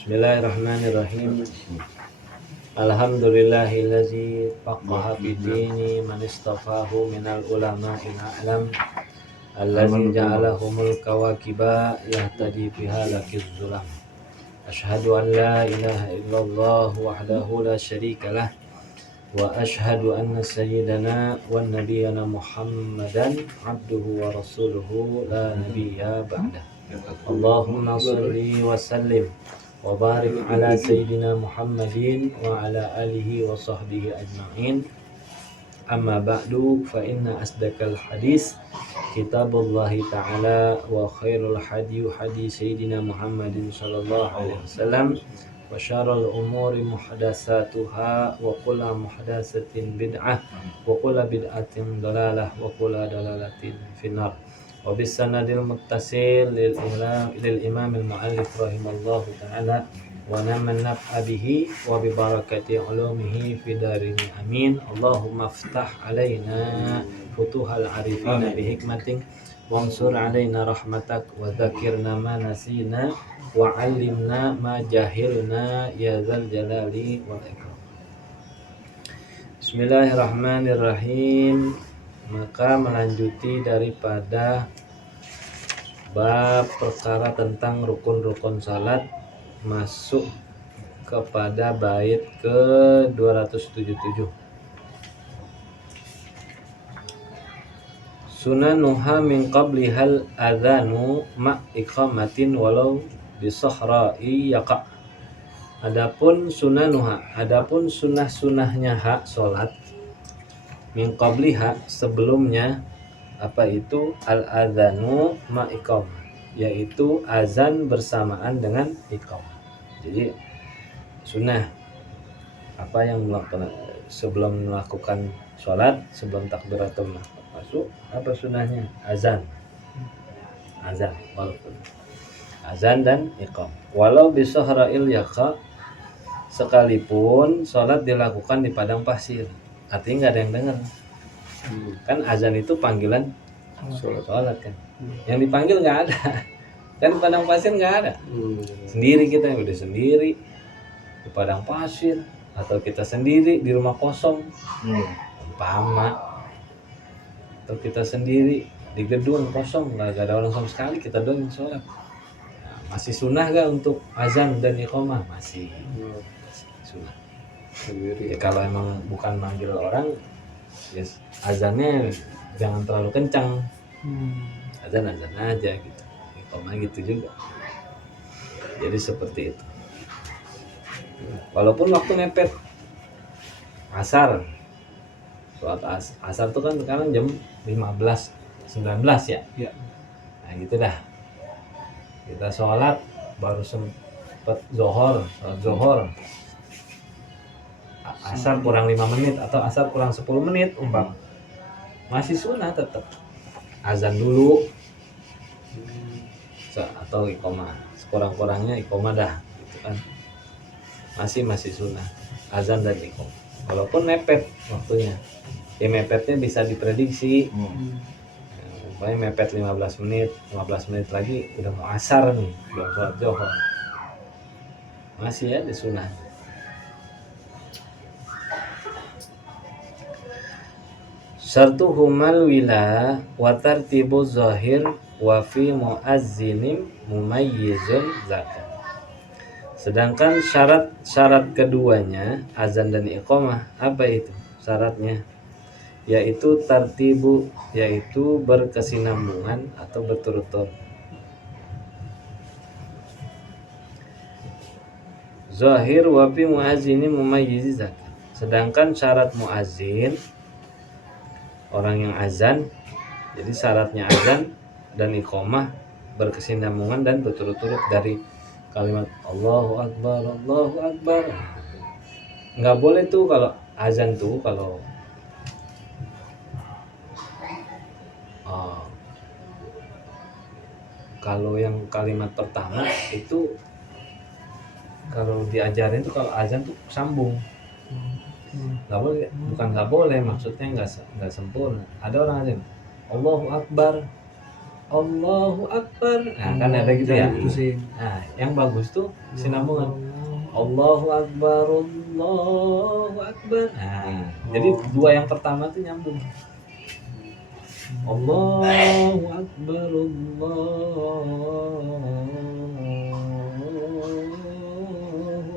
Bismillahirrahmanirrahim. Alhamdulillahillazi faqaha bidini man istafahu minal ulama'il a'lam allazi ja'alahumul kawakiba yahtadi biha lakiz zulam. Ashhadu an la ilaha illallah wahdahu la syarikalah wa ashhadu anna sayyidana wa nabiyyana Muhammadan abduhu wa rasuluhu la nabiyya ba'dah. Allahumma salli wa sallim wa barik ala sayyidina Muhammadin wa ala alihi wa sahbihi ajma'in. Amma ba'du, fa inna asdaqal hadis kitabullahi ta'ala wa khairul hadi sayyidina Muhammadin sallallahu alaihi wasallam wa syarrul umuri muhdatsatuha wa kullu muhdatsatin bid'ah wa kullu bid'atin dalalah wa kullu dalalatin finnar. Wa bisanadil muttasil lil imam al muallif rahimallahu ta'ala wa naman naf'a bihi wa bi barakati ulumihi fi darin amin. Allahumma aftah alaina futuhal arifina bi hikmatin wansur alaina rahmatak wa dzakirna ma nasina wa 'allimna ma jahilna ya dzal jalali wal ikram. Bismillahirrahmanirrahim. Maka melanjuti daripada bab perkara tentang rukun-rukun salat, masuk kepada bait ke 277. Sunanuha min qablihal adzanu ma iqamatin walau bisahra'i yaqa. Adapun sunanuha, adapun sunah-sunahnya hak salat, min qabliha sebelumnya, apa itu al adzanu ma iqamah, yaitu azan bersamaan dengan iqamah. Jadi sunnah apa yang melakukan sebelum melakukan sholat, sebelum takbiratul masuk, apa sunnahnya? Azan walaupun azan dan iqamah, walau bisahra'il yaqa, sekalipun sholat dilakukan di padang pasir, artinya nggak ada yang dengar. Kan azan itu panggilan sholat kan, yang dipanggil nggak ada kan, di padang pasir nggak ada. Sendiri kita yang udah sendiri di padang pasir, atau kita sendiri di rumah kosong umpama, atau kita sendiri di gedung kosong nggak ada orang sama sekali, kita doang yang sholat. Nah, masih sunnah gak untuk azan dan iqamah? Masih sunnah. Ya, kalau emang bukan manggil orang, yes, azannya jangan terlalu kencang, azan aja gitu, iqamah gitu juga. Jadi seperti itu. Walaupun waktu mepet asar, sholat asar tuh kan sekarang jam 15:19 ya. Nah gitu dah, kita sholat baru sempet sholat zohor, asar kurang 5 menit atau asar kurang 10 menit umpam, masih sunnah tetap azan dulu atau iqamah, sekurang-kurangnya iqamah dah gitu kan, masih sunnah azan dan iqamah walaupun mepet waktunya. Ya mepetnya bisa diprediksi, umpamanya mepet 15 menit lagi udah mau asar nih, udah sholat zuhur, masih ada sunnah. Syartuhumal wila wa tartibu zahir wa fi muazzinim mumayyizun zakat. Sedangkan syarat keduanya azan dan iqamah, apa itu syaratnya? Yaitu tartibu, yaitu berkesinambungan atau berturut-turut. Zahir wa fi muazzinim mumayyiz zakat. Sedangkan syarat muazzin, orang yang azan, jadi syaratnya azan dan iqamah berkesinambungan dan berturut-turut dari kalimat Allahu Akbar, Allahu Akbar. Nggak boleh tuh kalau azan tuh, kalau yang kalimat pertama itu kalau diajarin tuh kalau azan tuh sambung. Nggak boleh, bukan nggak boleh, maksudnya nggak sempurna. Ada orang azan Allahu Akbar, Allahu Akbar. Nah, kan ada gitu ya. Nah, yang bagus tuh sinambungan. Allahu Akbar, Allahu Akbar. Nah, jadi dua yang pertama tuh nyambung. Allahu Akbar, Allahu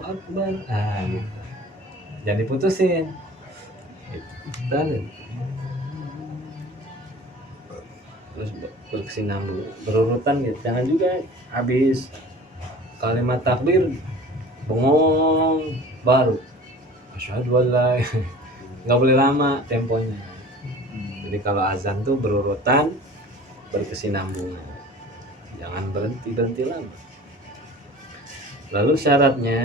Akbar. Nah, gitu. Jangan diputusin. Dan terus berkesinambung berurutan gitu. Jangan juga habis kalimat takbir bengong baru asyhadu an la nggak boleh lama temponya. Jadi kalau azan tuh berurutan berkesinambungan, jangan berhenti lama. Lalu syaratnya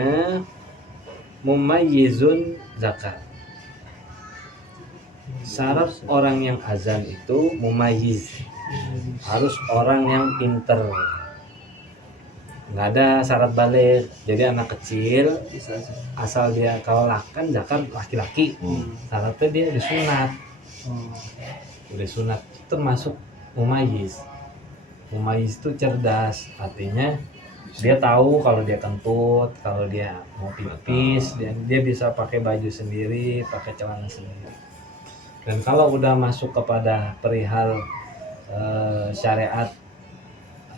mumayyizun zakat. Syarat orang yang azan itu mumayyiz, harus orang yang pinter. Nggak ada syarat balik. Jadi anak kecil asal dia kalau kan zakat laki-laki, syaratnya dia disunat. Udah sunat termasuk mumayyiz. Mumayyiz itu cerdas, artinya dia tahu kalau dia kentut, kalau dia mau pipis, dan dia bisa pakai baju sendiri, pakai celana sendiri. Dan kalau udah masuk kepada perihal syariat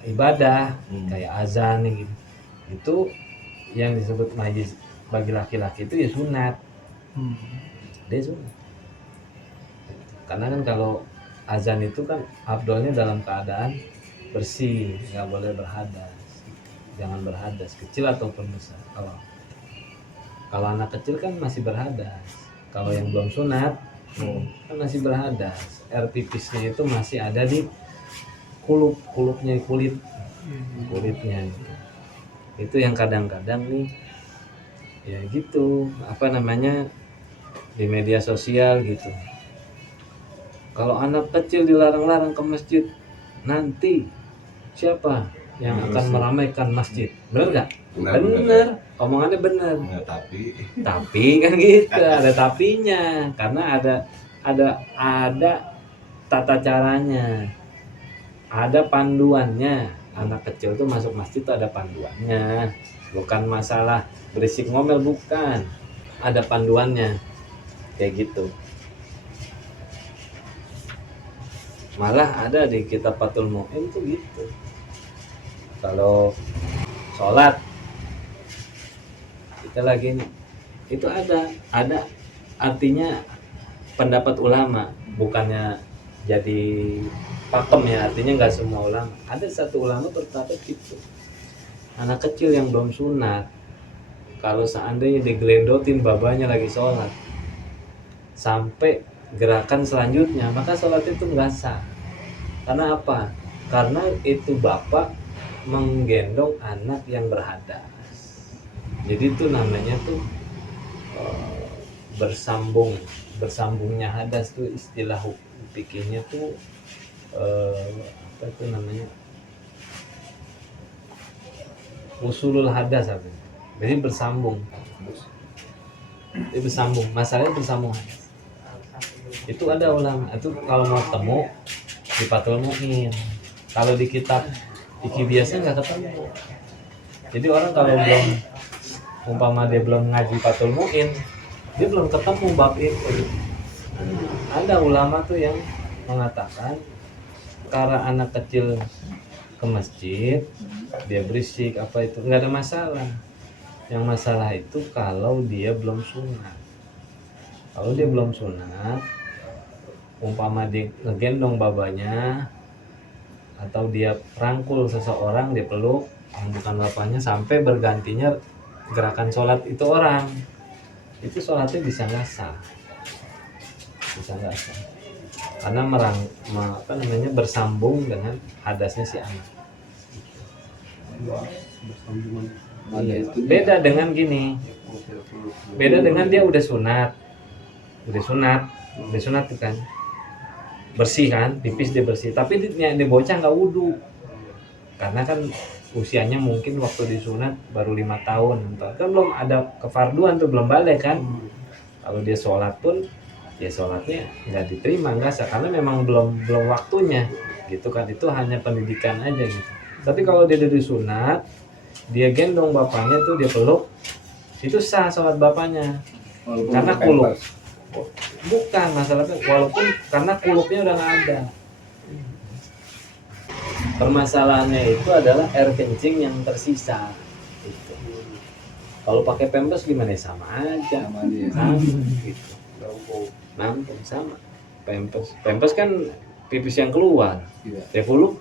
ibadah kayak azan gitu, itu yang disebut majlis bagi laki-laki itu ya sunat. Dia sunat. Karena kan kalau azan itu kan afdolnya dalam keadaan bersih, nggak boleh berhadas. Jangan berhadas, kecil ataupun besar. Kalau anak kecil kan masih berhadas. Kalau yang belum sunat kan masih berhadas. Air pipisnya itu masih ada di kulitnya gitu. Itu yang kadang-kadang nih ya gitu, apa namanya, di media sosial gitu. Kalau anak kecil dilarang-larang ke masjid, nanti siapa yang akan meramaikan masjid? Bener gak? Bener. Omongannya bener. Ya, tapi kan gitu, ada tapinya, karena ada tata caranya, ada panduannya. Anak kecil tuh masuk masjid tuh ada panduannya, bukan masalah berisik ngomel, bukan, ada panduannya kayak gitu. Malah ada di kitab Fathul Mu'in tuh gitu. Kalau sholat kita lagi nih, itu ada artinya pendapat ulama, bukannya jadi pakem ya, artinya nggak semua ulama. Ada satu ulama berpendapat gitu, anak kecil yang belum sunat kalau seandainya digeledotin babanya lagi sholat sampai gerakan selanjutnya, maka sholat itu nggak sah. Karena apa? Karena itu bapak menggendong anak yang berhadas. Jadi itu namanya tuh bersambungnya hadas tuh, istilah fikihnya tuh apa itu namanya, usulul hadas apa? Jadi bersambung. Masalahnya bersambung hadas. Itu ada ulama itu kalau mau temu di Fathul Mu'in. Kalau di kitab fikih biasa nggak ketemu. Jadi orang kalau belum, umpama dia belum ngaji Fathul Mu'in, dia belum ketemu bab itu. Ada ulama tuh yang mengatakan karena anak kecil ke masjid dia berisik apa itu nggak ada masalah. Yang masalah itu kalau dia belum sunat. Kalau dia belum sunat, umpama dia ngegendong babanya atau dia rangkul seseorang, dia peluk yang bukan bapaknya sampai bergantinya gerakan sholat itu orang, itu sholatnya bisa nggak sah, karena bersambung dengan hadasnya si anak. Beda dengan gini, beda dengan dia udah sunat tuh kan, bersih kan, pipis dia bersih, tapi dia bocah nggak wudu, karena kan usianya mungkin waktu disunat baru 5 tahun, kan belum ada kefarduan tuh, belum balik kan. Kalau dia sholat pun ya sholatnya nggak diterima, nggak sah, karena memang belum waktunya. gitu kan, itu hanya pendidikan aja gitu. Tapi kalau dia disunat, dia gendong bapaknya tuh, dia peluk, itu sah sholat bapaknya. Karena kuluk. Bukan masalahnya, walaupun karena kuluknya udah nggak ada. Permasalahannya itu adalah air kencing yang tersisa. Gitu. Kalau pakai pampers gimana? Sama aja. Sama gitu. Nampung sama. Pampers kan pipis yang keluar. Ya kuluk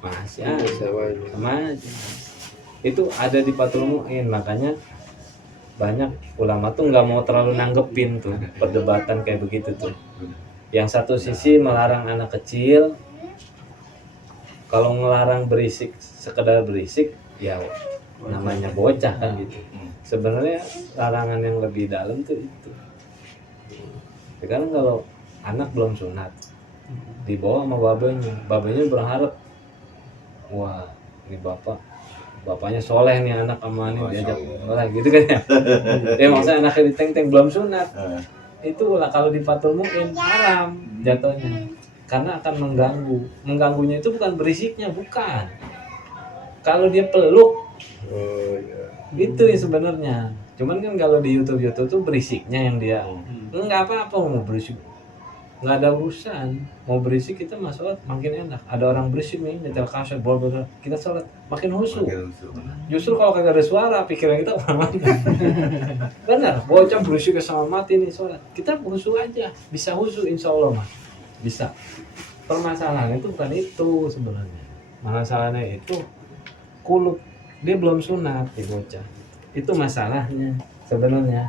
masih ada. Sama aja. Itu ada di Fathul Mu'in, makanya banyak ulama tuh nggak mau terlalu nanggepin tuh perdebatan kayak begitu tuh. Yang satu sisi melarang anak kecil, kalau ngelarang berisik sekedar berisik ya namanya bocah kan gitu. Sebenarnya larangan yang lebih dalam tuh itu. Sekarang kalau anak belum sunat dibawa sama babanya berharap, wah ini bapaknya soleh nih, anak sama ini diajak soleh gitu kan ya. Ya maksudnya anaknya diteng-teng belum sunat. Itu kalau di Fathul Mu'in haram jatuhnya. Karena akan mengganggu. Mengganggunya itu bukan berisiknya, bukan. Kalau dia peluk. Itu yang sebenarnya. Cuman kan kalau di YouTube tuh berisiknya yang dia enggak apa-apa mau berisik. Nggak ada urusan, mau berisik kita mah sholat makin enak. Ada orang berisik nih nyetel kaset bol-bol, kita sholat makin khusyuk. Justru kalau kagak ada suara pikiran kita kemana-mana. Benar, bocah berisik sama mati nih sholat, kita khusyuk aja, bisa khusyuk insya Allah mah bisa. Permasalahannya itu bukan itu sebenarnya, masalahnya itu kuluk, dia belum sunat di bocah, itu masalahnya sebenarnya.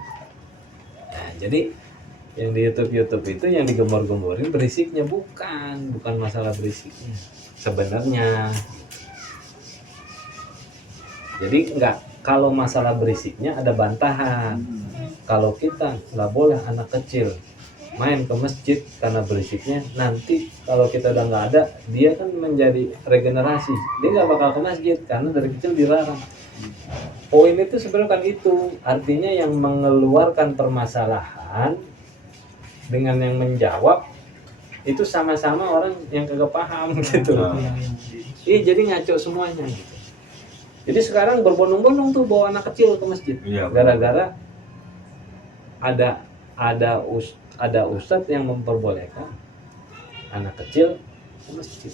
Nah, jadi yang di YouTube itu yang digembor-gemborin berisiknya, bukan masalah berisiknya sebenarnya. Jadi enggak, kalau masalah berisiknya ada bantahan. Kalau kita nggak boleh anak kecil main ke masjid karena berisiknya, nanti kalau kita udah nggak ada, dia kan menjadi regenerasi, dia nggak bakal ke masjid karena dari kecil dilarang. Poin itu sebenarnya kan itu, artinya yang mengeluarkan permasalahan dengan yang menjawab itu sama-sama orang yang kagak paham gitu. Iya, jadi ngaco semuanya gitu. Jadi sekarang berbondong-bondong tuh bawa anak kecil ke masjid. Gara-gara ada ustadz yang memperbolehkan anak kecil ke masjid.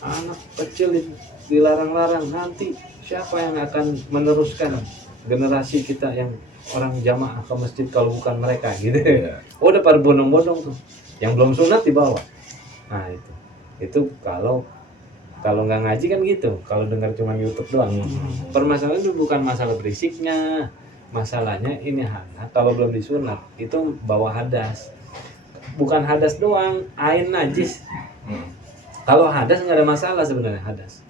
Anak kecil dilarang-larang, nanti siapa yang akan meneruskan generasi kita yang orang jamaah ke masjid kalau bukan mereka gitu. Udah pada bondong-bondong tuh, yang belum sunat dibawa. Nah itu kalau nggak ngaji kan gitu, kalau dengar cuma YouTube doang. Permasalahan itu bukan masalah berisiknya, masalahnya ini anak kalau belum disunat itu bawa hadas. Bukan hadas doang, ain najis. Kalau hadas nggak ada masalah sebenarnya hadas.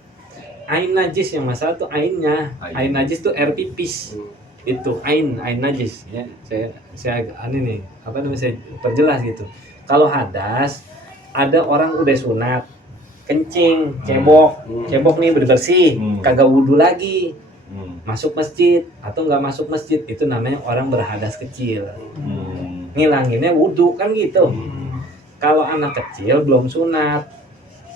Ain najis yang masalah tuh ainnya. Ain najis tuh air pipis. Itu ain najis ya. Saya nih saya perjelas gitu. Kalau hadas, ada orang udah sunat, kencing, cebok nih bersih, kagak wudu lagi, masuk masjid atau nggak masuk masjid, itu namanya orang berhadas kecil. Ngilanginnya wudu kan gitu. Kalau anak kecil belum sunat,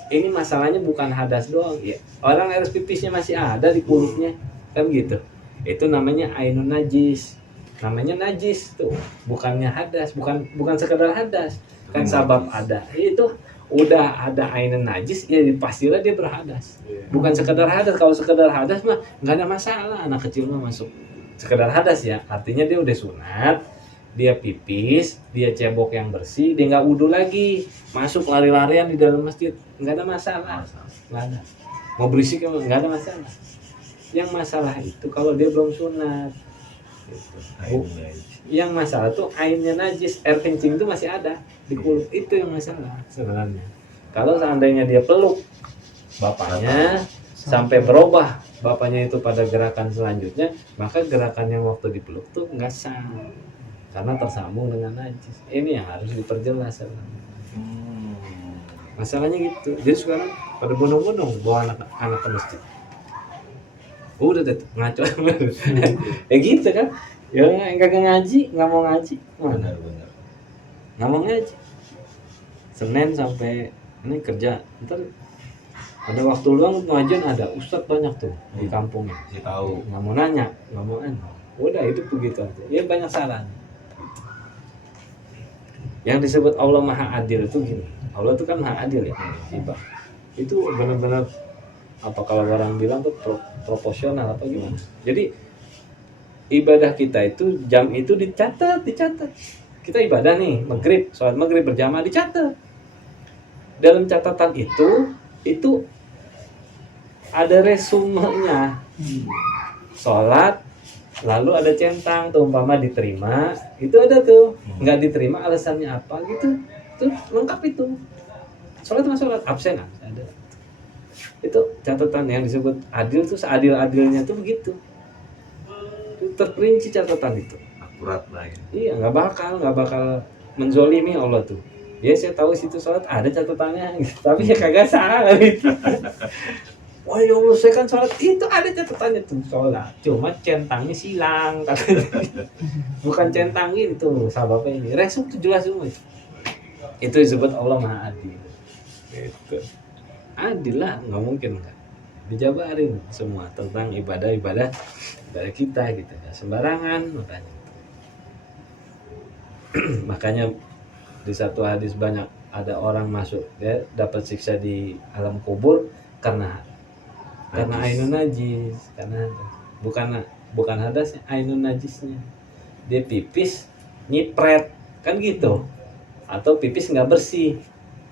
ini masalahnya bukan hadas doang ya, orang air pipisnya masih ada di kulitnya kan gitu. Itu namanya ainun najis, namanya najis tuh, bukannya hadas, bukan sekedar hadas kan, sabab ada itu udah ada ainun najis ya pastilah dia berhadas, bukan sekedar hadas. Kalau sekedar hadas mah nggak ada masalah, anak kecil mah masuk sekedar hadas ya, artinya dia udah sunat, dia pipis, dia cebok yang bersih, dia nggak wudu lagi, masuk lari-larian di dalam masjid, nggak ada masalah, nggak ada. Mau berisik nggak ada masalah. Yang masalah itu kalau dia belum sunat. Gitu. Yang masalah tuh ainnya najis, air kencing itu masih ada di kulit, itu yang masalah sebenarnya. Kalau seandainya dia peluk bapaknya sampai berubah bapaknya itu pada gerakan selanjutnya, maka gerakan yang waktu dipeluk tuh nggak sah karena tersambung dengan najis. Ini yang harus diperjelas sebenarnya. Masalahnya gitu. Jadi sekarang pada bondong-bondong bawa anak ke masjid. Udah deh ngaco. Ya gitu kan. Ya kagak ngaji, nggak mau ngaji. Benar. Nggak mau ngaji. Senin sampai ini kerja, ntar ada waktu luang pengajian ada, ustadz banyak tuh di kampungnya. Kasih tahu. Nggak mau nanya, nggak mau udah itu begitu aja. Ya banyak saran. Yang disebut Allah Maha Adil itu gini, Allah itu kan Maha Adil ya, hibah. Itu benar-benar apa kalau orang bilang tuh proporsional apa gimana. Jadi ibadah kita itu jam itu dicatat. Kita ibadah nih, maghrib, sholat maghrib berjamaah dicatat. Dalam catatan itu ada resumenya. Sholat, lalu ada centang tuh umpama diterima, itu ada tuh. Nggak diterima alasannya apa gitu. Itu lengkap itu. Sholat sama sholat, absen ada. Itu catatan yang disebut adil tuh, seadil-adilnya tuh begitu. Itu terperinci catatan itu. Akurat lah ya. Iya, nggak bakal menzolimi Allah tuh. Ya saya tahu situ sholat ada catatannya, gitu. Tapi ya kagak salah gitu. Wah ya Allah, saya kan sholat itu ada catatannya tuh sholat. Cuma centangnya silang, bukan centangnya itu sababnya ini. Resum tuh jelas semua. Itu disebut Allah Maha Adil. Itu adil lah, nggak mungkin nggak dijabarin semua tentang ibadah dari kita gitu, nggak sembarangan makanya. Makanya di satu hadis banyak ada orang masuk ya dapat siksa di alam kubur karena ainun najis, karena bukan hadasnya, ainun najisnya. Dia pipis nyipret kan gitu, atau pipis nggak bersih.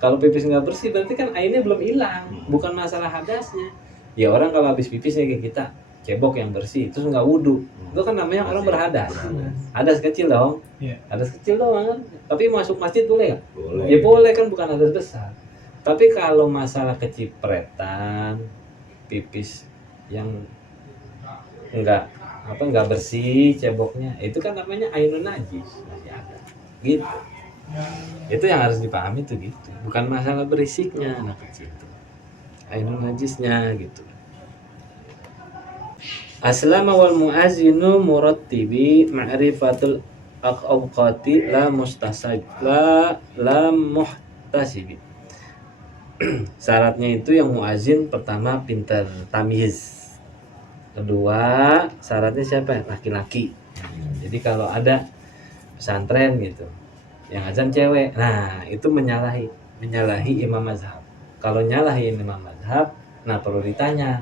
Kalau pipis nggak bersih berarti kan airnya belum hilang, bukan masalah hadasnya. Ya orang kalau habis pipisnya kayak kita cebok yang bersih terus nggak wudhu, itu kan namanya orang berhadas. Hadas kecil dong, hadas kecil doang. Tapi masuk masjid boleh nggak? Boleh. Ya boleh kan, bukan hadas besar. Tapi kalau masalah kecipretan, pipis yang nggak bersih ceboknya, itu kan namanya ainun najis, masih ada. Gitu. Itu yang harus dipahami tuh gitu. Bukan masalah berisiknya anak kecil itu. Ainun najisnya gitu. Aslama wal muazinu murattibi ma'rifatul awqati la mustasab la muhtasibi. Syaratnya itu yang muazin pertama pintar tamyiz. Kedua, syaratnya siapa? Laki-laki. Jadi kalau ada pesantren gitu yang azan cewek, nah itu menyalahi imam mazhab. Kalau nyalahin imam mazhab, nah perlu ditanya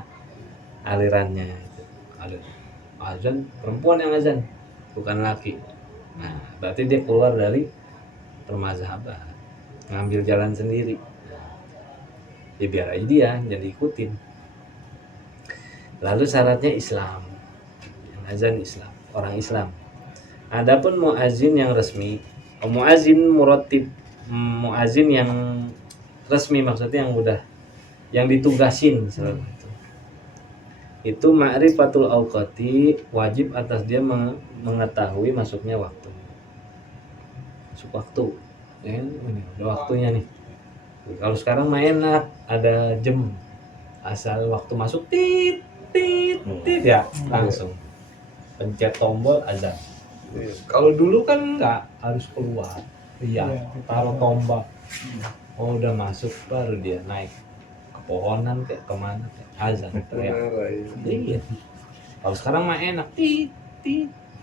alirannya itu. Azan perempuan yang azan, bukan laki. Nah berarti dia keluar dari permazhaban, ngambil jalan sendiri. Ya biar aja dia jadi ikutin. Lalu syaratnya Islam, yang azan Islam, orang Islam. Adapun muazin yang resmi, muazin muratib, muazin yang resmi maksudnya yang ditugasin selalu itu ma'rifatul awqati, wajib atas dia mengetahui masuk waktu ya, ini udah waktunya nih. Kalau sekarang main enak, ada jam asal waktu masuk tit ya langsung pencet tombol azan. Kalau dulu kan nggak, harus keluar, taruh tombak, udah masuk baru dia naik ke pohonan kayak kemana kayak azan teriak. Iya. Kalau sekarang mah enak tit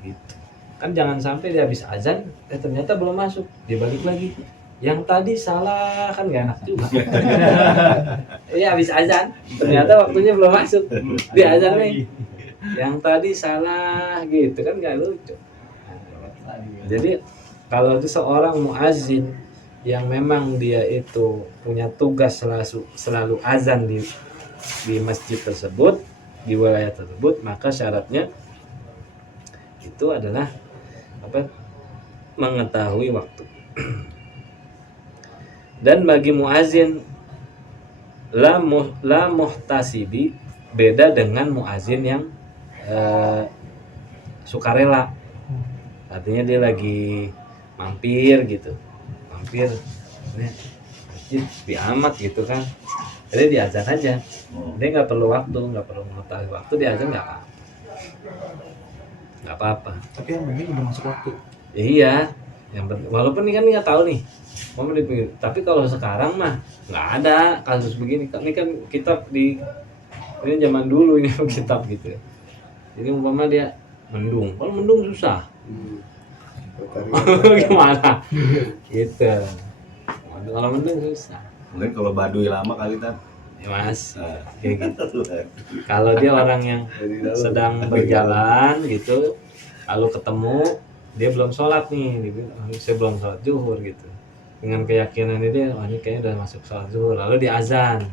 gitu. Kan jangan sampai dia habis azan ternyata belum masuk, dia balik lagi. Yang tadi salah kan gak enak juga. Iya habis azan ternyata waktunya belum masuk, dia azan nih. Yang tadi salah gitu kan gak lucu. Jadi kalau itu seorang muazin yang memang dia itu punya tugas selalu azan di masjid tersebut, di wilayah tersebut, maka syaratnya itu adalah mengetahui waktu. Dan bagi muazin la muhtasibi beda dengan muazin yang sukarela. Artinya dia lagi mampir nih masjid di amat gitu kan, jadi dia azan aja, dia nggak perlu mengetahui waktu, dia azan nggak apa-apa. Tapi yang penting udah masuk waktu. Iya, Walaupun ini kan nggak tahu nih mau di pinggir. Tapi kalau sekarang mah nggak ada kasus begini. Ini kan kitab ini zaman dulu ini kitab gitu. Jadi umpama dia mendung. Kalau mendung susah. Gimana? Gitu. Kalau mendung susah. Mungkin kalau Baduy lama kali kan. Ya mas, kayak gitu. Kalau dia orang yang sedang berjalan gitu, lalu ketemu dia belum sholat nih, dia bilang, saya belum sholat zuhur gitu. Dengan keyakinan ini, ini kayaknya udah masuk sholat zuhur, lalu dia azan,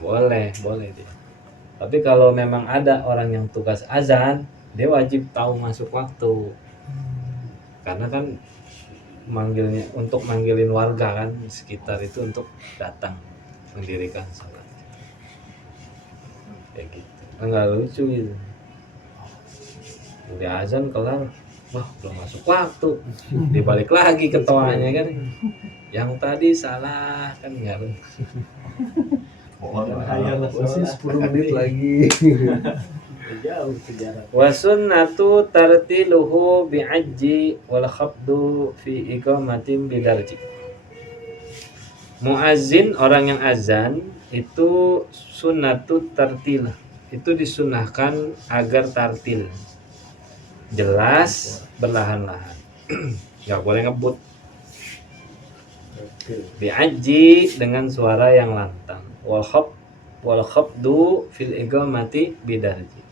boleh dia. Tapi kalau memang ada orang yang tugas azan, dia wajib tahu masuk waktu, karena kan manggilin warga kan sekitar itu untuk datang mendirikan sholat. Kayak gitu, nggak lucu gitu. Udah azan kelar, wah belum masuk waktu, dibalik lagi ketawanya kan, yang tadi salah kan nggak benar. Masih 10 menit lagi. Jauh sejarah. Wa sunnatu tartiluhu bi'ajji wal khabdu fi iqamatin bidarji. Muazzin, orang yang azan itu sunnatu tartil, itu disunahkan agar tartil, jelas berlahan-lahan, nggak boleh ngebut. Bi'ajji dengan suara yang lantang, wal khabdu fil iqamati bidarji.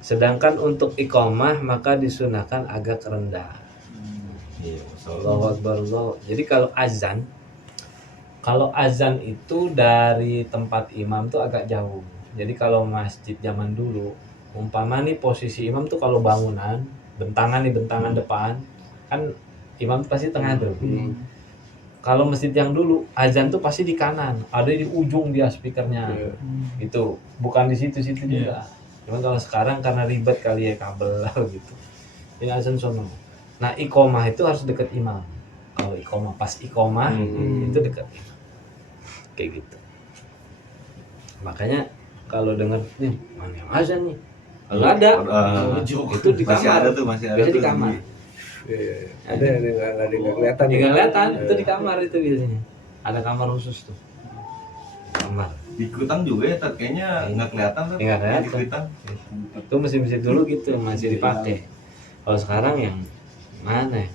Sedangkan untuk iqamah maka disunahkan agak rendah. Allahu Akbar, Allah. Jadi kalau azan itu dari tempat imam tuh agak jauh. Jadi kalau masjid zaman dulu, umpama nih posisi imam tuh kalau bangunan, bentangan depan, kan imam pasti tengah tuh. Kalau masjid yang dulu, azan tuh pasti di kanan, ada di ujung dia speakernya. Gitu, bukan di situ-situ juga. Cuma kalau sekarang karena ribet kali ya kabel gitu. Ini azan sono. Nah, iqomah itu harus dekat imam. Kalau iqomah pas iqomah itu dekat imam. Kayak gitu. Makanya kalau dengar nih mana yang azan nih? Kalau ada itu di kamar. Masih ada tuh. Biasanya di kamar. Ada yang nggak kelihatan. Nggak kelihatan, itu di kamar itu biasanya. Ada kamar khusus tuh. Kamar. Di Kuitang juga ya, kayaknya nggak kelihatan kan? Nggak kelihatan. Di Kuitang. Itu mesin-mesin dulu gitu masih dipakai. Kalau sekarang yang mana ya?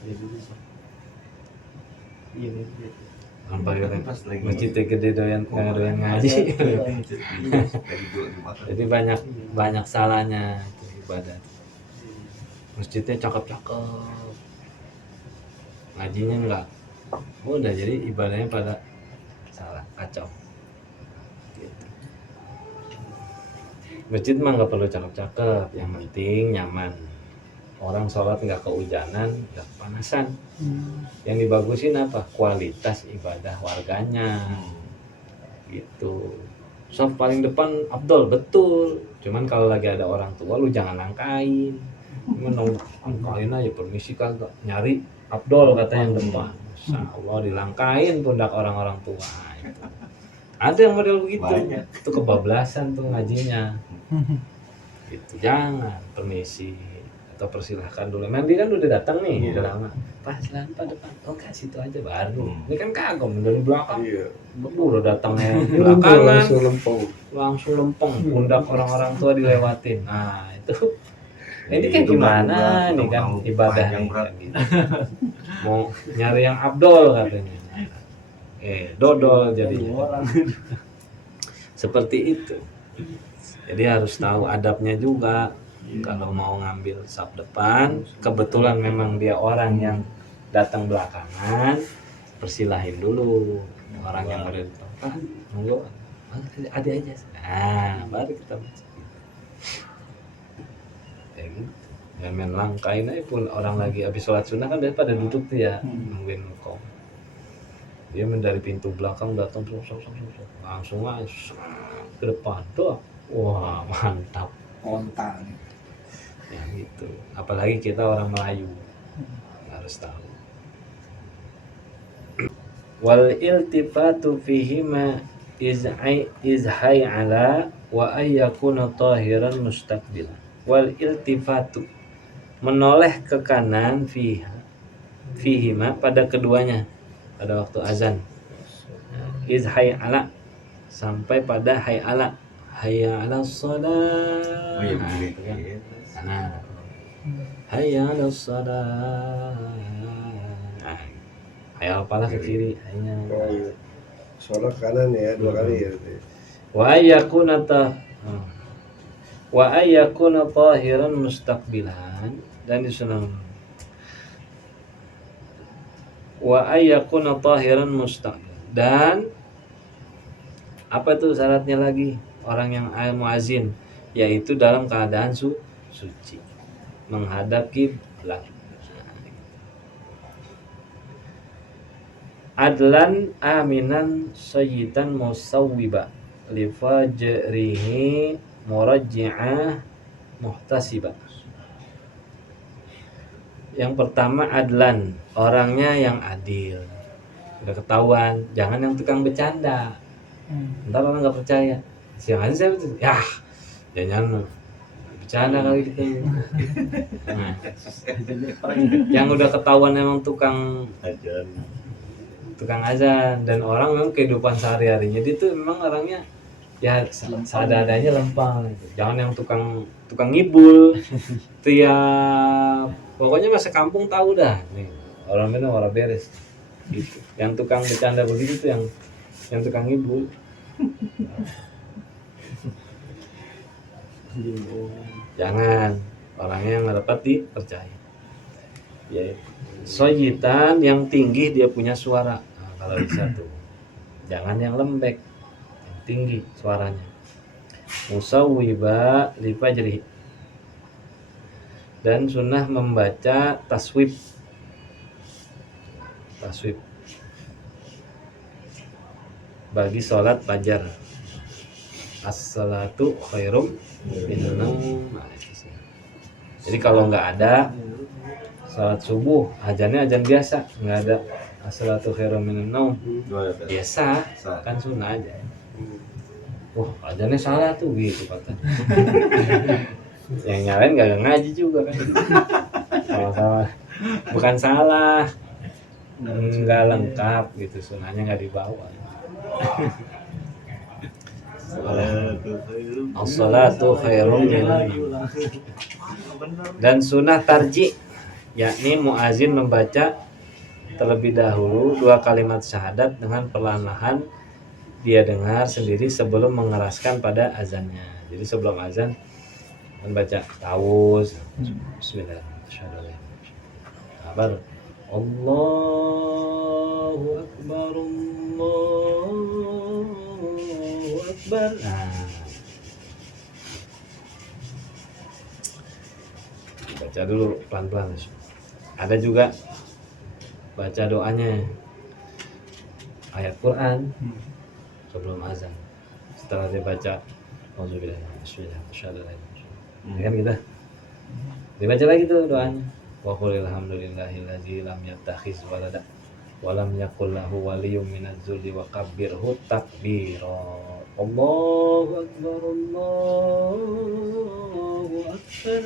Pas lagi Masjidnya gede doyan ngaji. Jadi banyak salahnya itu ibadah. Masjidnya cakep-cakep, ngajinya enggak. Udah jadi ibadahnya pada salah, kacau. Gitu. Masjid mah nggak perlu cakep-cakep, yang penting nyaman. Orang sholat nggak kehujanan, nggak kepanasan. Yang dibagusin apa? Kualitas ibadah warganya. Gitu. Sof paling depan Abdul, betul. Cuman kalau lagi ada orang tua lu jangan langkain. Angkain aja, permisi kagak, nyari Abdul kata yang depan. Masya Allah, dilangkain pundak orang-orang tua itu. Ada yang model begitu. Banyak. Itu kebablasan tuh ngajinya. Gitu, jangan, permisi atau persilahkan dulu. Memang dia kan udah datang nih, udah lama. Pas lampa depan, enggak situ aja baru. Ini kan kagum dari belakang. Udah datangnya belakangan. Langsung lempeng, pundak orang-orang tua dilewatin. Nah, itu ini kan gimana nih kan ibadah yang gitu. Mau nyari yang Abdul katanya. Dodol jadinya. Seperti itu. Jadi harus tahu adabnya juga. Kalau mau ngambil saf depan, kebetulan memang dia orang yang datang belakangan, persilahin dulu orang yang udah di tempat. Monggo, ada aja. Nah, baru kita baca. Kayak gitu. Ya main langkain aja pun orang lagi habis sholat sunnah kan daripada duduk tuh ya nungguin hukum. Dia dari pintu belakang datang langsung aja ke depan tuh. Wah, mantap. Kontan. Ya gitu. Apalagi kita orang Melayu. Harus tahu. Wal iltifatu fihi ma izhai ala wa ayyakuna tahiran mustaqbilan. Wal iltifatu, menoleh ke kanan fiha, fihima pada keduanya pada waktu azan. Iz hayya ala sampai pada hayya ala shalah. Oh iya Nah, begini. itu kan. Nah, hayya ala shalah. Nah, hayya apalah ke kiri, hayya. Oh iya. Soalnya kanan ya, 2 kali ya. Wa ayyakuna wa ayyakuna tahiran mustaqbilan dan disunah wa ayyakuna tahiran mustaqbilan dan apa itu syaratnya lagi orang yang muazin yaitu dalam keadaan suci menghadap kiblat. Adlan aminan sayyidan musawwiba li fajrihi murajji'ah muhtasiba. Yang pertama adlan, orangnya yang adil. Udah ketahuan, jangan yang tukang bercanda. Ntar orang nggak percaya. Siang aja saya betul. Ya, jangan bercanda kali gitu. Nah, yang udah ketahuan emang tukang azan dan orang memang kehidupan sehari-harinya dia tuh memang orangnya ya seadanya lempang gitu. Jangan yang tukang ngibul tiap pokoknya masa kampung tahu dah nih orang ini orang beres gitu. Yang tukang bercanda begitu tuh yang tukang ngibul. Jangan orangnya yang dapat dipercaya. Ya, soyitan yang tinggi dia punya suara. Nah, kalau bisa tuh jangan yang lembek, yang tinggi suaranya. Musawwiba li fajri dan sunnah membaca taswib bagi sholat fajar. As-salatu khairum minan naum. Jadi kalau nggak ada salat subuh, ajannya ajan biasa, nggak ada as-salatu khairum minan naum. Biasa, kan sunnah aja. Wah, ajannya salah tuh gitu katanya. Yang nyalain nggak ngaji juga kan. Salah. Bukan salah, nggak lengkap gitu, sunnahnya nggak dibawa. As-salatu khairum minan naum. Dan sunnah tarji, yakni muazin membaca terlebih dahulu 2 kalimat syahadat dengan perlahan-lahan dia dengar sendiri sebelum mengeraskan pada azannya. Jadi sebelum azan membaca tawus, bismillahirrahmanirrahim. Kabar Allahu akbar Allahu akbar. Nah, baca dulu pelan-pelan. Ada juga baca doanya ayat Quran sebelum azan. Setelah dibaca auzubillahi kan kita dibaca lagi tuh doanya. Wa qulil hamdulillahillazi lam yattakhiz walada wa lam yakul lahu waliyyun minaz zulli wa kabbirhu takbira. Allahu akbar Allahu akbar.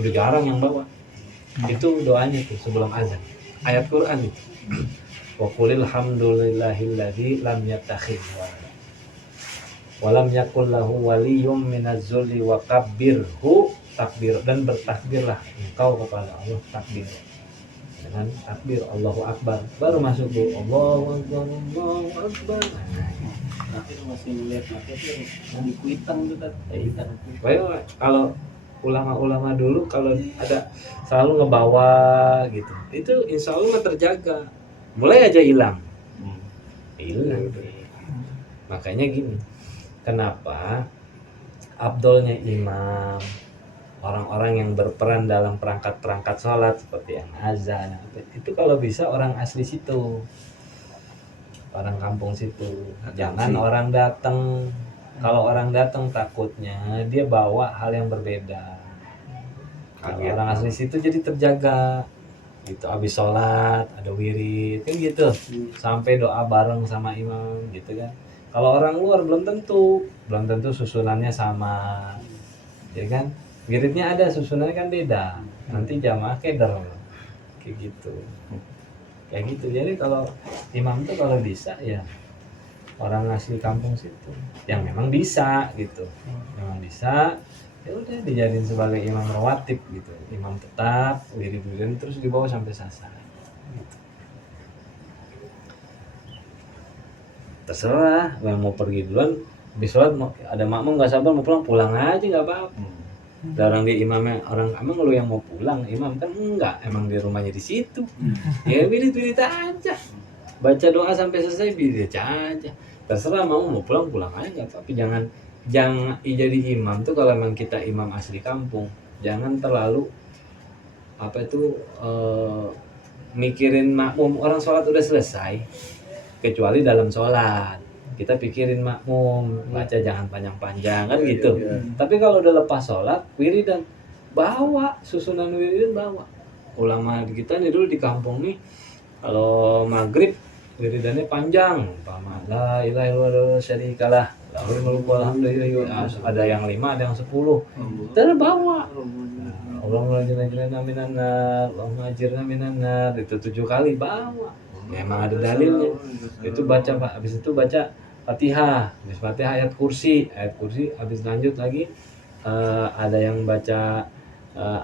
Udah jarang yang bawa. Itu doanya tuh sebelum azan. Ayat Quran itu. Wa qulil hamdulillahilladzi lam yattakhiz walada wa lam yakul lahu waliyyun minaz zulli wa kabbirhu takbir dan bertakbirlah engkau kepada Allah takbir. Dengan takbir Allahu akbar baru masuk tuh Allahu akbar Allahu akbar. Tapi masih lihat itu di kuitang tuh kan. Kalau ulama-ulama dulu kalau ada selalu ngebawa gitu, itu insya Allah terjaga. Mulai aja hilang. Makanya gini, kenapa abdolnya imam, orang-orang yang berperan dalam perangkat-perangkat sholat seperti yang azan, itu kalau bisa orang asli situ, orang kampung situ. Jangan orang datang. Kalau orang datang takutnya dia bawa hal yang berbeda. Kalau orang asli situ jadi terjaga. Gitu habis sholat ada wirid kan gitu. Sampai doa bareng sama imam gitu kan. Kalau orang luar belum tentu susunannya sama. Ya kan? Wiridnya ada susunannya kan beda. Nanti jamaah keder. kayak gitu. Kayak gitu. Jadi kalau imam tuh kalau bisa ya orang asli kampung situ yang memang bisa gitu. Memang bisa, ya udah dijadiin sebagai imam rawatib gitu. Imam tetap, wirid-wirid terus dibawa sampai selesai. Gitu. Terserah, yang mau pergi duluan, habis sholat ada makmum nggak sabar mau pulang aja nggak apa-apa. Orang di imamnya orang emang lu yang mau pulang, imam kan enggak, emang di rumahnya di situ. Ya wirid aja, baca doa sampai selesai wirid aja. Terserah mau pulang aja nggak apa-apa. Jangan jadi imam tuh kalau memang kita imam asli kampung, jangan terlalu apa itu mikirin makmum. Orang sholat udah selesai, kecuali dalam sholat kita pikirin makmum, baca jangan panjang-panjang kan gitu. Tapi kalau udah lepas sholat, wiridan bawa, susunan wiridan bawa. Ulama kita nih dulu di kampung nih, kalau maghrib wiridannya panjang, la ilaha illallah syarikalah, lahul mulku alhamdulillah, ada yang 5, ada yang 10. Terus bawa. Allahumma ajirna minan nar, Allahumma ajirna minan nar, itu 7 kali bawa. Memang ada dalilnya. Itu baca Pak, habis itu baca Fatihah, habis Fatihah ayat kursi, habis lanjut lagi ada yang baca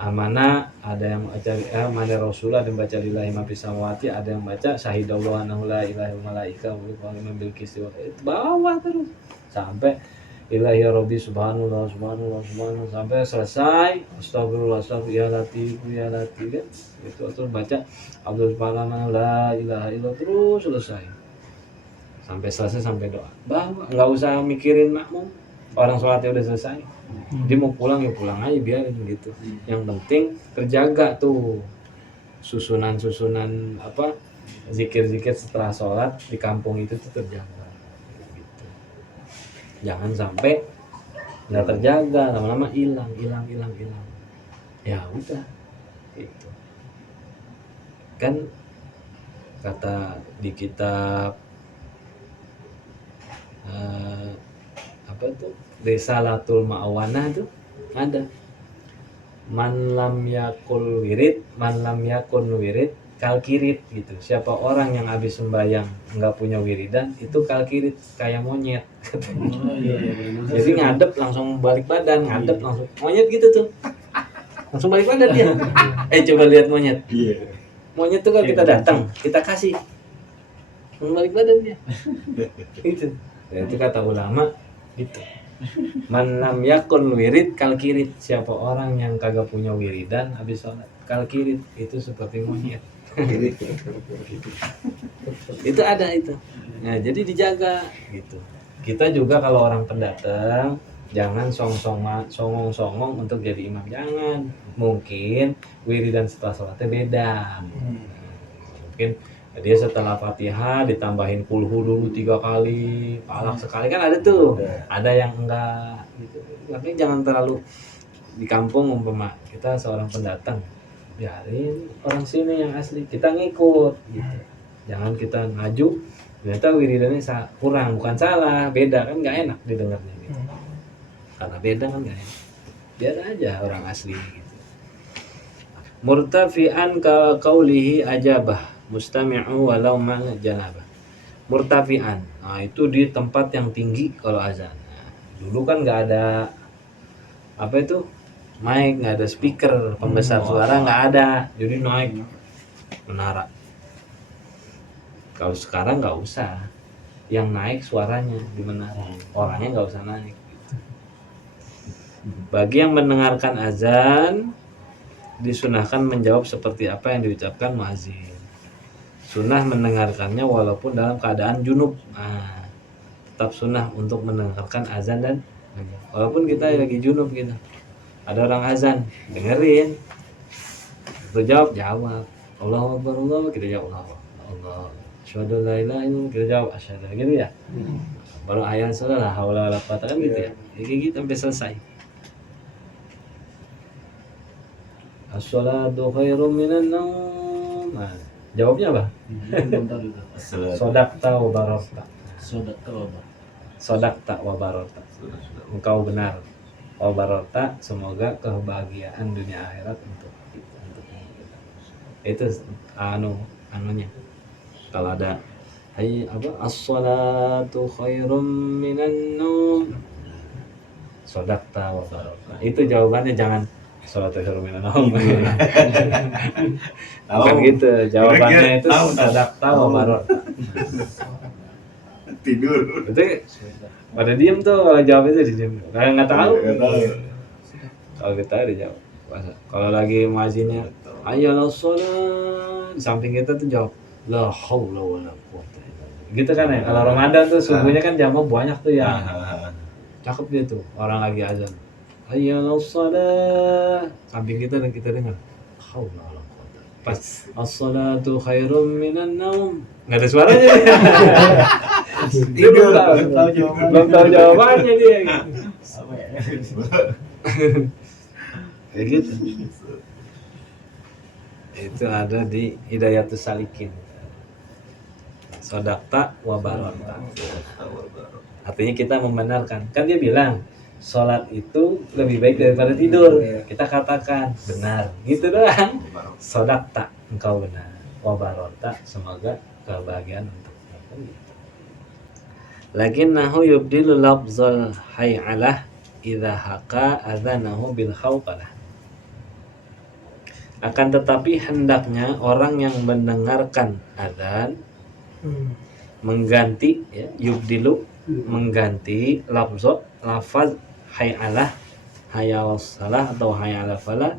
amanah, ada yang baca amanah Rasulullah, ada yang baca lillahi ma fis samawati, ada yang baca syahidallahu annahu la ilaha illa malaika wa bil qisti. Itu bawa terus sampai ilahi rabbi subhanallah sampai selesai. Astagfirullah ya latif kan. Itu terus baca Abdul Subhanahu la ilaha illallah terus selesai. Sampai selesai sampai doa. Bawa, nggak usah mikirin makmum. Orang sholatnya udah selesai. Dia mau pulang ya pulang aja biarin gitu. Yang penting terjaga tuh susunan apa zikir-zikir setelah sholat di kampung itu tuh terjaga. Gitu. Jangan sampai nggak terjaga, lama-lama hilang. Ya udah, gitu. Kan kata di kitab apa tuh Risalatul Ma'awanah tuh ada man lam yakun wirid kal kirit gitu. Siapa orang yang habis sembahyang nggak punya wiridan itu kal kirit, kayak monyet. Jadi ngadep langsung balik badan, ngadep langsung monyet gitu tuh, langsung balik badan dia. Coba lihat monyet. Monyet tuh kalau kita datang kita kasih langsung balik badan dia. Itu. Dan itu kata ulama gitu. Man lam yakun wirid kal kirit, siapa orang yang kagak punya wiridan habis sholat kal kirit, itu seperti monyet. Itu ada itu. Nah, jadi dijaga gitu. Kita juga kalau orang pendatang jangan songong untuk jadi imam, jangan. Mungkin wiridan setelah sholatnya beda. Mungkin dia setelah Fatihah ditambahin kulhu dulu 3 kali, palak sekali kan ada tuh. Ada yang enggak gitu. Tapi jangan terlalu di kampung umpama kita seorang pendatang, biarin orang sini yang asli kita ngikut gitu. Jangan kita maju ternyata wiridannya kurang, bukan salah, beda kan nggak enak didengarnya gitu. Karena beda kan nggak enak. Biar aja orang asli gitu. Murtafi'an ka qaulihi ajabah mustami'u walau ma'al janabah. Murtafi'an, nah itu di tempat yang tinggi kalau azan. Nah, dulu kan nggak ada apa itu mic, nggak ada speaker pembesar suara, nggak ada, jadi naik menara. Kalau sekarang nggak usah, yang naik suaranya di menara, orangnya nggak usah naik. Bagi yang mendengarkan azan disunahkan menjawab seperti apa yang diucapkan muazin. Sunnah mendengarkannya walaupun dalam keadaan junub. Nah, tetap sunnah untuk mendengarkan azan dan walaupun kita lagi junub gitu. Ada orang azan, dengerin. Berjawab, jawab. Allahu Akbar, Allah, kita jawab Allah. Asyhadu la ilaha illallah, kita jawab asyhadu, gitu ya. Baru ayat salah la haula wala quwata kan gitu ya. Jadi gitu sampai selesai. As-salatu khairum minan naum. Nah, jawabnya apa? Sodakta wa barorta. Sodakta wa barorta. Engkau benar. Wa barorta, semoga kebahagiaan dunia akhirat untuk kita. Itu anunya. Kalau ada as-salatu khairum minan naum. Sodakta wa barokah. Itu jawabannya, jangan salatu khairum minan naum. Bukan gitu. Jawabannya itu sodakta wa barokah. Tidur. Itu pada diem tuh, kalau jawab itu diem. Kalau nggak tahu. Kalau kita ada jawab. Kalau lagi muazinnya ayyala sholat, di samping kita tuh jawab la haula wala quwwata illa billah. Gitu kan ya. Kalau Ramadan tuh subuhnya kan jamaah banyak tuh ya. Cakep dia tuh, orang lagi azan. Ayyala sholat, samping kita dan kita dengar haula wala quwwata. Pas as-salatu khairum minan naum, nggak ada suaranya. Dia belum tahu jawabannya dia. Kayak gitu. Itu ada di Hidayatus Salikin. Sodakta wa barokah. Artinya kita membenarkan. Kan dia bilang sholat itu lebih baik daripada tidur. Kita katakan benar. Gitu doang. Sodakta, engkau benar. Wa barokah, semoga kebahagiaan untukmu. Lakinnahu yubdilu lafzal hay'alah idza haqa adzanahu bil khawqalah. Akan tetapi hendaknya orang yang mendengarkan adzan mengganti ya, yubdilu mengganti lafaz hay'alah, hayawasalah atau hay'ala falah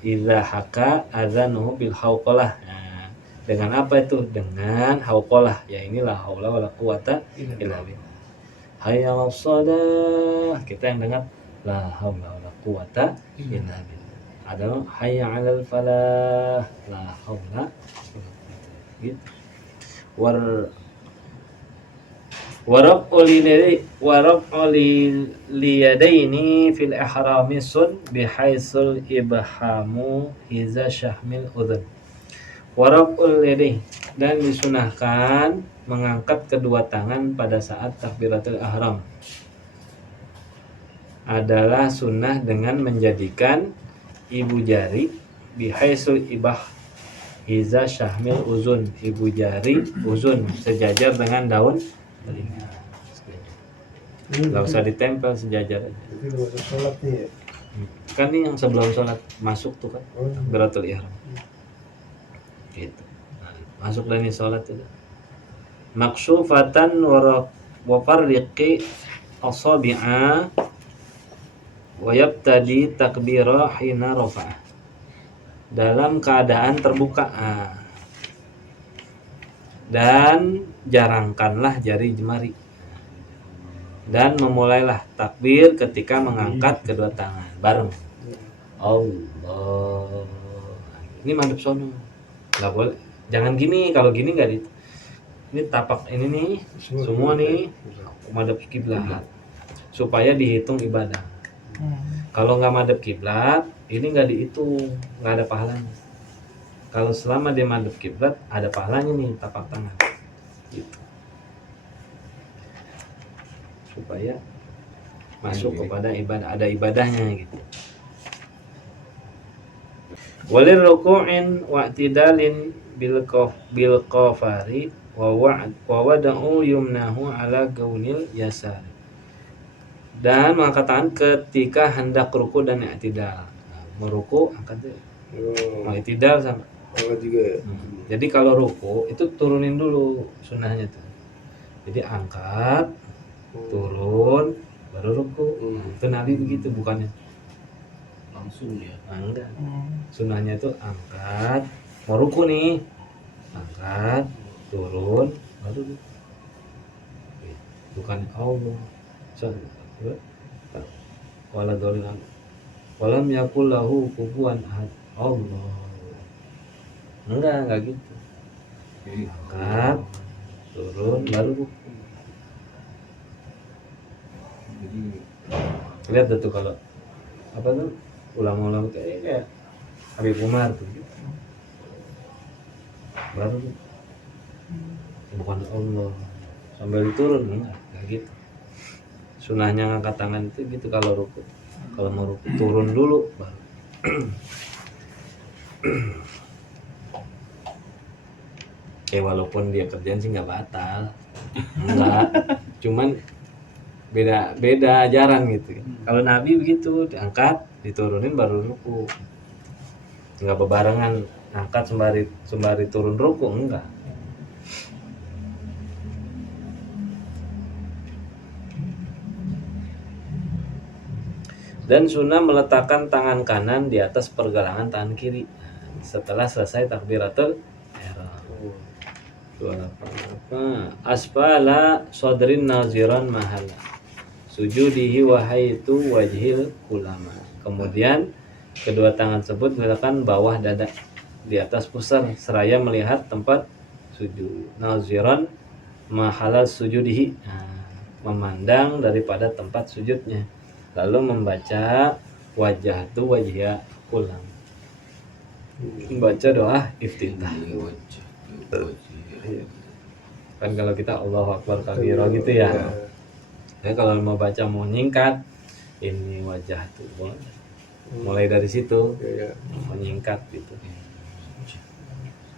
idza haqa adzanahu bil khawqalah. Nah, dengan apa itu? Dengan hauqalah, ya inilah haula wala quwata illa billah. Hayya 'alas shalah, kita yang dengar la haula wala quwata illa billah. Ada hayya 'alal falah, la haula gitu. Warab'u liyadaini fil ihrami sun bihaisul ibhamu hiza syahmil udhun. Warab'ul yadaini, dan disunahkan mengangkat kedua tangan pada saat takbiratul ihram. Adalah sunnah dengan menjadikan ibu jari bihaisul ibah hiza syahmil uzun, ibu jari uzun sejajar dengan daun telinga. Nggak usah ditempel, sejajar aja. Itu masuk sholat nih ya. Kan ini yang sebelum sholat masuk tuh kan takbiratul ihram. Gitu. Nah, masuk dari sholat itu. Maksufatan wa farriqi asabi'a wa yabtadi takbira hina rafa'ah. Dalam keadaan terbuka. Dan jarangkanlah jari jemari. Dan memulailah takbir ketika mengangkat kedua tangan bareng. Allah. Ini madhab sono. Nggak boleh. Jangan gini, kalau gini nggak di. Ini tapak ini nih, semua nih madhab kiblat. Supaya dihitung ibadah. Kalau nggak madhab kiblat, ini nggak dihitung, nggak ada pahalanya. Kalau selama dia madhab kiblat, ada pahalanya nih tapak tangan. Gitu. Supaya masuk kepada ibadah, ada ibadahnya gitu. Walir ruku'in wa'tidalin bil qafari wa wada'u yumnahu ala gaunil yasar. Dan mengangkat tangan ketika hendak ruku dan i'tidal. Nah, meruku angkat mau i'tidal sama. Juga ya. Jadi kalau ruku itu turunin dulu sunnahnya tuh. Jadi angkat, turun, baru ruku. Itu Nabi begitu, bukannya langsung ya. enggak. Sunnahnya itu angkat, mau ruku nih, angkat, turun, baru ruku. Bukan Allah. Wala dolilan. Walam yakul lahu kufuwan ahad. Allah. Enggak gitu. Angkat, turun, baru ruku. Lihat tuh kalau apa tuh ulama-ulama kayak Habib Umar tuh gitu. Baru bukan Allah sambil turun enggak gitu. Sunahnya ngangkat tangan itu gitu kalau ruku. Kalau mau ruku turun dulu baru. Walaupun dia kerjaan sih nggak batal, enggak, cuman beda ajaran gitu. Kalau Nabi begitu, diangkat diturunin baru ruku, nggak bebarengan angkat sembari turun ruku, enggak. Dan sunnah meletakkan tangan kanan di atas pergelangan tangan kiri setelah selesai takbiratul ihram. Asfala sodrin naziran mahala sujudihi wahaitu wajhil ulama. Kemudian kedua tangan tersebut meletakkan bawah dada di atas pusar seraya melihat tempat sujud. Naziran mahala sujudihi, memandang daripada tempat sujudnya, lalu membaca wajah tu wajhiya ulang, membaca doa iftitah. Kan kalau kita Allahu Akbar kabira gitu ya. Jadi kalau mau baca mau nyingkat, ini wajah tuh mulai dari situ menyingkat gitu,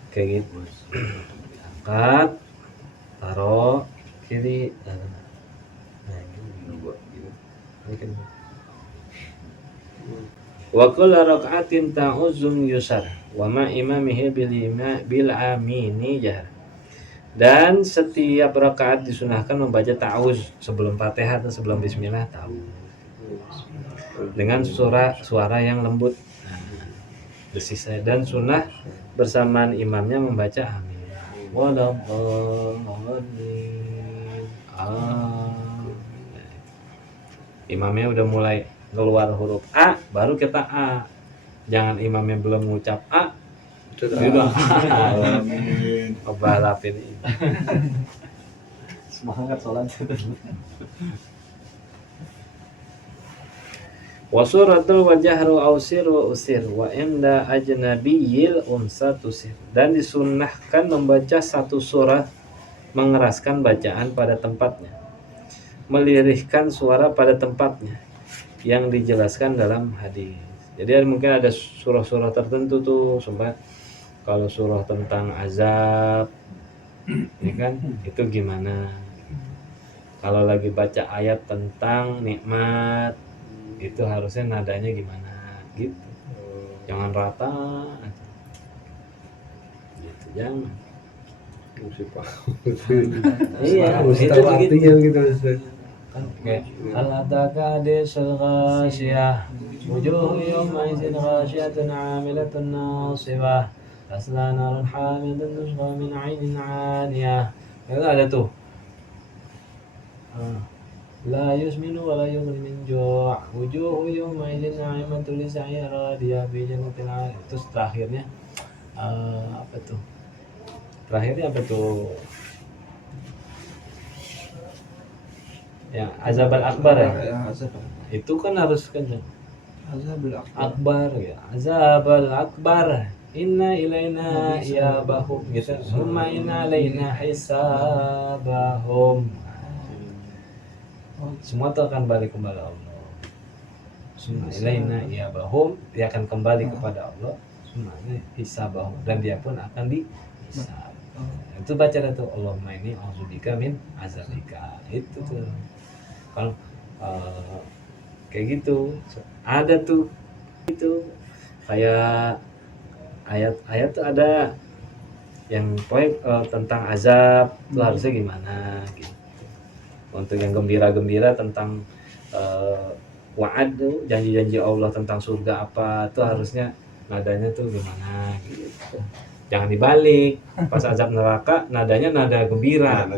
kayak gitu. Angkat, taruh kiri, wa kullu raka'atin ta'uzzum yusar wa ma imamihi bil amini jahar. Dan setiap rakaat disunahkan membaca ta'awuz sebelum Fatihah atau sebelum bismillah, ta'awuz dengan suara yang lembut. Dan sunnah bersamaan imamnya membaca amin. Imamnya udah mulai keluar huruf A, baru kita A. Jangan imamnya belum mengucap A, sudah balapin ini. Semangat sholat. Wa suratul wajhru ausir wa usir wa inda ajnabiyil unsa tusir. Dan disunnahkan membaca satu surat mengeraskan bacaan pada tempatnya, melirihkan suara pada tempatnya yang dijelaskan dalam hadis. Jadi mungkin ada surah-surah tertentu tuh, sumpah kalau surah tentang azab, ya kan, itu gimana? Kalau lagi baca ayat tentang nikmat, itu harusnya nadanya gimana? Gitu. Jangan rata, gitu, jangan. Iya, itu begitu. Gitu. Hal ataka hadisul ghasyiyah wujuhu yawma idzin ghasyiyatun 'amilatun nasibah tasla naran hamidun tusqa min 'ainin 'aniyah. Itu ada tuh. La yusminu wa la yughni min ju' wujuhu yawma idzin na'imatun lisa'ir radiyah fi jannatin 'aliyah. Terus terakhirnya apa tuh? Terakhirnya apa tuh? Ya, azabal akbar ya. Itu kan harus kan Azabul akbar ya. Azabal akbar. Inna ilaina iyabahum gitu. Summa inna alaina hisabahum. Semua itu akan balik kepada Allah. Summa ilaina iyabahum, dia akan kembali kepada Allah. Summa hisabahum, dan dia pun akan dihisab. Itu baca itu Allahumma inni a'udzubika min azabika. Itu tuh. Kalau kayak gitu ada tuh itu kayak ayat tuh ada yang tentang azab tuh harusnya gimana gitu. Untuk yang gembira tentang wa'ad tuh, janji-janji Allah tentang surga apa tuh harusnya nadanya tuh gimana gitu. Jangan dibalik, pas azab neraka nadanya nada gembira.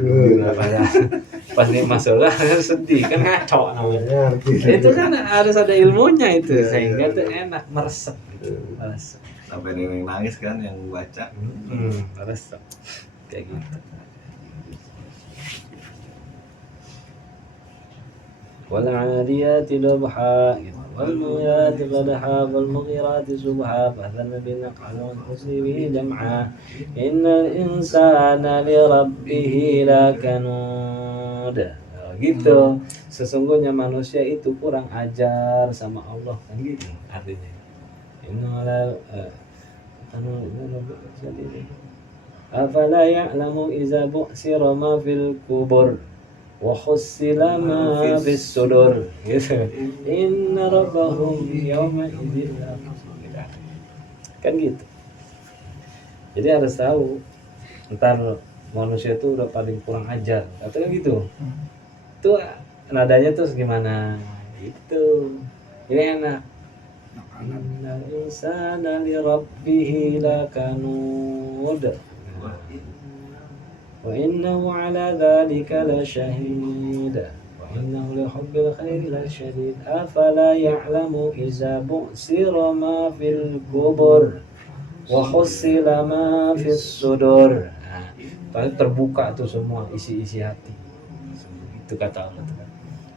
Pas nikmat surga sedih, kan ngaco namanya. Itu kan harus ada ilmunya itu, sehingga tuh enak meresep gitu. Meresep. Sampai nenek nangis kan yang baca. Meresep. Kayak gitu. Wal 'adiyati dhabha wal muriyati qadha wal mughirati subha fadhanna bin naqal musibi jam'a innal insana li rabbih lakanud. Gitu. Sesungguhnya manusia itu kurang ajar sama Allah, kan gitu artinya. Innal afala ya'lamu iza bu'sira ma fil kubur wa khussila ma fis sudur gitu. Inna rabbahum yawma idzin kan gitu. Jadi harus tahu ntar manusia itu udah paling kurang ajar katanya gitu. Tuh nadanya tuh gimana itu ini enak. Innal insana li rabbih lakanud wa innahu ala dzalika lasyahid wa innahu li hubbil khairi lasyadid afala ya'lamu iza bu'sira ma fil qubur wa hussila ma fis sudur. Nah, terbuka tuh semua isi-isi hati. Itu kata Allah tuh.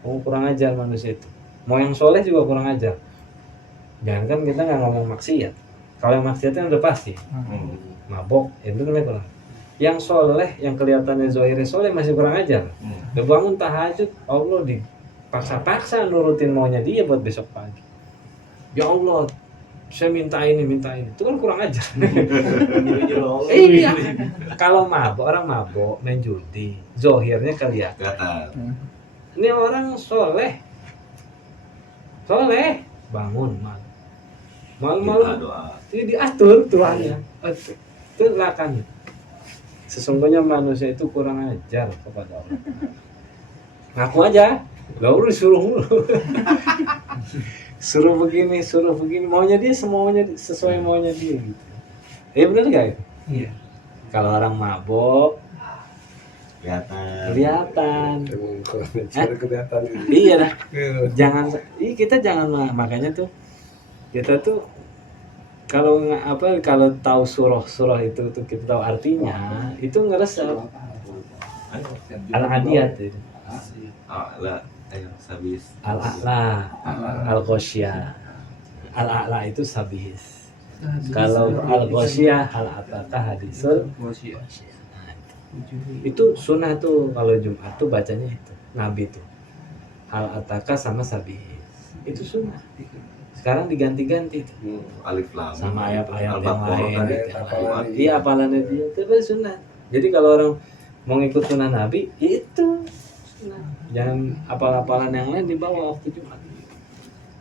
Oh, kurang ajar manusia itu. Mau yang soleh juga kurang ajar. Jangan kan kita nggak ngomong maksiat. Kalau yang maksiatnya udah pasti. Mabok, itu namanya kurang. Yang soleh, yang kelihatannya zahirnya soleh masih kurang ajar. Udah bangun tahajud, Allah dipaksa-paksa nurutin maunya dia buat besok pagi. Ya Allah, saya minta ini. Itu kan kurang ajar. Iya. Kalau mabok, orang mabok main judi, zahirnya kelihatan. Ini orang soleh, bangun malam ini diatur Tuhannya. Itu lakan. Sesungguhnya manusia itu kurang ajar kepada Allah. Ngaku aja, lalu disuruh mulu. suruh begini, maunya dia semuanya sesuai maunya dia gitu. Benar gak itu? Iya. Kalau orang mabok kelihatan. Kelihatan. Iya dah. Kita jangan makanya tuh kita tuh kalau tahu surah itu tuh kita tahu artinya itu ngeresep al-adiyat itu. Sabis. Al-a'la, al-ghosyah. Al-a'la itu sabis. Kalau al-ghosyah al-ataka hadisul ghosyah. Itu sunnah tuh kalau Jumat tuh bacanya itu Nabi tuh al-ataka sama sabis itu sunnah. Sekarang diganti-ganti tuh Alif Lam sama ayat-ayat yang lain gitu. Iya, apalannya dia itu sunnah. Jadi kalau orang mau ngikut sunnah Nabi itu sunnah. Jangan apal-apalan yang lain dibawa waktu Jumat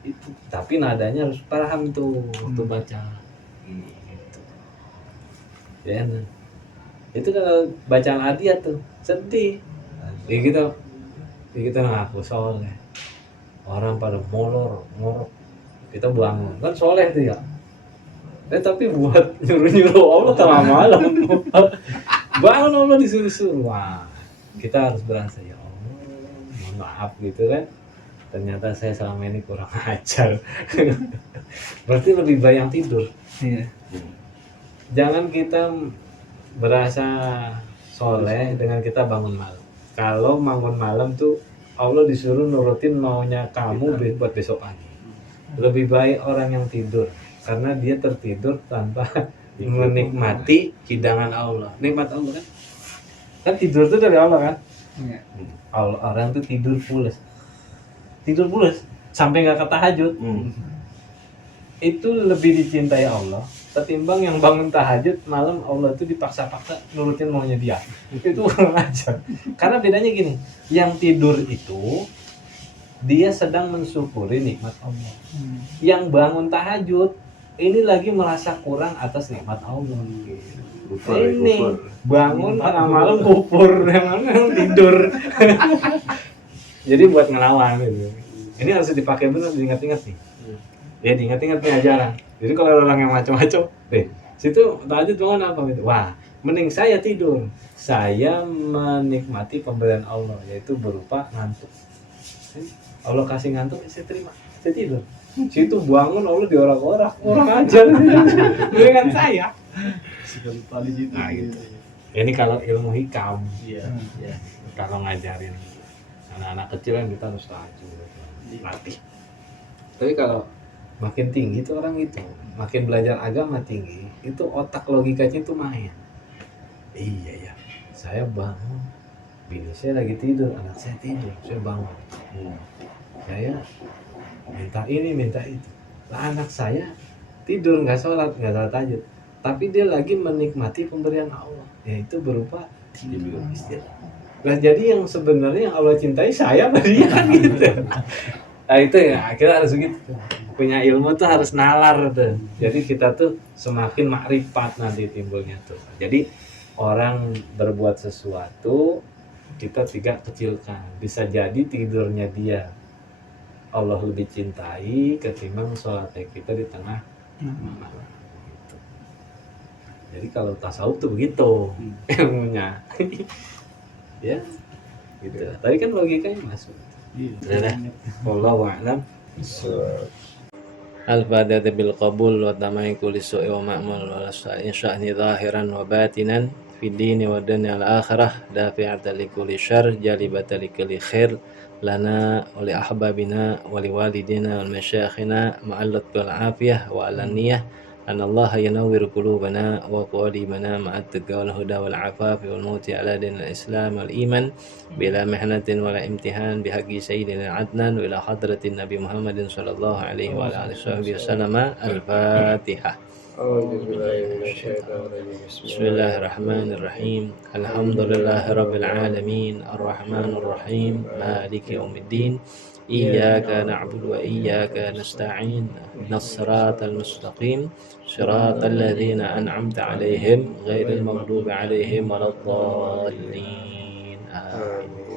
itu. Tapi nadanya harus paham tuh waktu baca gitu. Ya nah. Itu kalau bacaan adiyat tuh sedih ya gitu ngaku soleh orang pada ngorok kita bangun kan soleh tuh ya tapi buat nyuruh Allah tengah malam bangun Allah disuruh wah kita harus berasa ya Allah mohon maaf gitu kan ternyata saya selama ini kurang ajar. Berarti lebih baik yang tidur. Iya. Jangan kita berasa soleh dengan kita bangun malam. Kalau bangun malam tuh Allah disuruh nurutin maunya kamu buat besok pagi. Lebih baik orang yang tidur karena dia tertidur tanpa menikmati hidangan Allah. Nikmat Allah kan tidur tuh dari Allah kan. Orang tuh tidur pulas sampai nggak ketahajud. Itu lebih dicintai Allah ketimbang yang bangun tahajud malam Allah itu dipaksa-paksa nurutin maunya dia. Itu kurang ajar. Karena bedanya gini, yang tidur itu dia sedang mensyukuri nikmat Allah. Yang bangun tahajud ini lagi merasa kurang atas nikmat Allah. Ini bangun tengah malam kufur, yang tidur. Jadi buat ngelawan gitu. Ini harus dipakai benar, diingat-ingat nih. Ya diingat-ingat nih ajaran. Jadi kalau orang yang macam-macam, situ tahajud bangun apa gitu. Wah, mending saya tidur. Saya menikmati pemberian Allah, yaitu berupa ngantuk. Allah kasih ngantuk, saya terima, saya tidur. Situ bangun Allah diorak-orak, orang ajar dengan saya. Nah, gitu. Ini kalau ilmu hikam, kalau ngajarin anak-anak kecil kan kita harus latih. Tapi kalau makin tinggi itu orang itu, makin belajar agama tinggi, itu otak logikanya itu main. Iya ya, saya bangun, bini saya lagi tidur, anak saya tidur, saya bangun. Saya minta ini, minta itu. Lah anak saya tidur nggak sholat tahajud. tapi dia lagi menikmati pemberian Allah, yaitu berupa istilah. Nah jadi yang sebenarnya yang Allah cintai saya sama dia gitu. Nah itu ya akhirnya harus gitu. Punya ilmu tuh harus nalar tuh. Jadi kita tuh semakin makrifat nanti timbulnya tuh. Jadi orang berbuat sesuatu kita tidak kecilkan. Bisa jadi tidurnya dia Allah lebih cintai ketimbang sholatnya kita di tengah malam. Gitu. Jadi kalau tasawuf tuh begitu ilmunya. Ya, gitu. Tadi kan logikanya masuk. Iya. Wallahu a'lam. Al-Fatihah bil qabul wa tamai kulli su'i wa ma'mul wa sya'ni zahiran wa batinan fid dini wa dunya al akhirah dafi'atan li kulli syarr jalibatan li kulli khair lana wa li ahbabina wa li walidina wal masyayikhina ma'allat bil afiyah wa alaniyah أن الله ينور قلوبنا وقوالبنا مع التقى والهدى والعفاف والموت على دين الإسلام والإيمان بلا محنة ولا امتحان بحق سيدنا عدنان وإلى حضرة النبي محمد صلى الله عليه وعلى آله وصحبه وسلم. الفاتحة. بسم الله الرحمن الرحيم. الحمد لله رب العالمين الرحمن الرحيم مالك يوم الدين إياك نعبد وإياك نستعين اهدنا الصراط المستقيم صراط الذين أنعمت عليهم غير المغضوب عليهم ولا الضالين آمين.